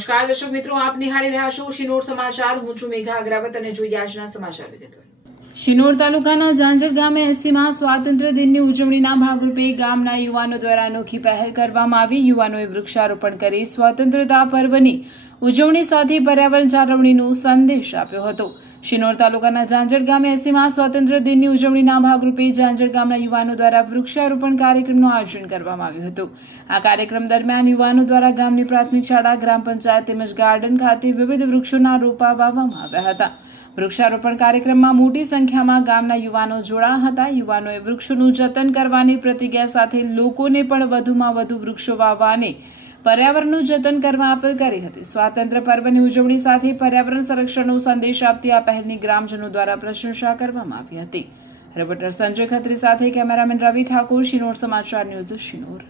નમસ્કાર દર્શક મિત્રો, આપ નિહાળી રહ્યા છો શિનોર સમાચાર. હું છું મેઘા અગ્રવત અને જોઈએ આજના સમાચાર વિગતવાર. શિનોર તાલુકાના ઝાંઝર ગામે 80મા સ્વાતંત્ર્ય દિનની ઉજવણીના ભાગરૂપે ગામના યુવાનો દ્વારા અનોખી પહેલ કરવામાં આવી. યુવાનોએ વૃક્ષારોપણ કરી સ્વતંત્રતા પર્વની ઉજવણી સાથે પર્યાવરણ જાળવણીનો સંદેશ આપ્યો હતો. શિનોર તાલુકાના ઝાંઝર ગામે 80મા સ્વાતંત્ર્ય દિનની ઉજવણીના ભાગરૂપે ઝાંઝર ગામના યુવાનો દ્વારા વૃક્ષારોપણ કાર્યક્રમનું આયોજન કરવામાં આવ્યું હતું. આ કાર્યક્રમ દરમિયાન યુવાનો દ્વારા ગામની પ્રાથમિક શાળા, ગ્રામ પંચાયત તેમજ ગાર્ડન ખાતે વિવિધ વૃક્ષોના રોપા વાવવામાં આવ્યા હતા. વૃક્ષારોપણ કાર્યક્રમમાં મોટી સંખ્યામાં ગામના યુવાનો જોડાયા હતા. યુવાનોએ વૃક્ષોનું જતન કરવાની પ્રતિજ્ઞા સાથે લોકોને પણ વધુમાં વધુ વૃક્ષો વાવવાને પર્યાવરણનું જતન કરવા અપીલ કરી હતી. સ્વાતંત્ર્ય પર્વની ઉજવણી સાથે પર્યાવરણ સંરક્ષણનો સંદેશ આપતી આ પહેલની ગ્રામજનો દ્વારા પ્રશંસા કરવામાં આવી હતી. રિપોર્ટર સંજય ખત્રી સાથે કેમેરામેન રવિ ઠાકોર, શિનોર સમાચાર ન્યૂઝ, શિનોર.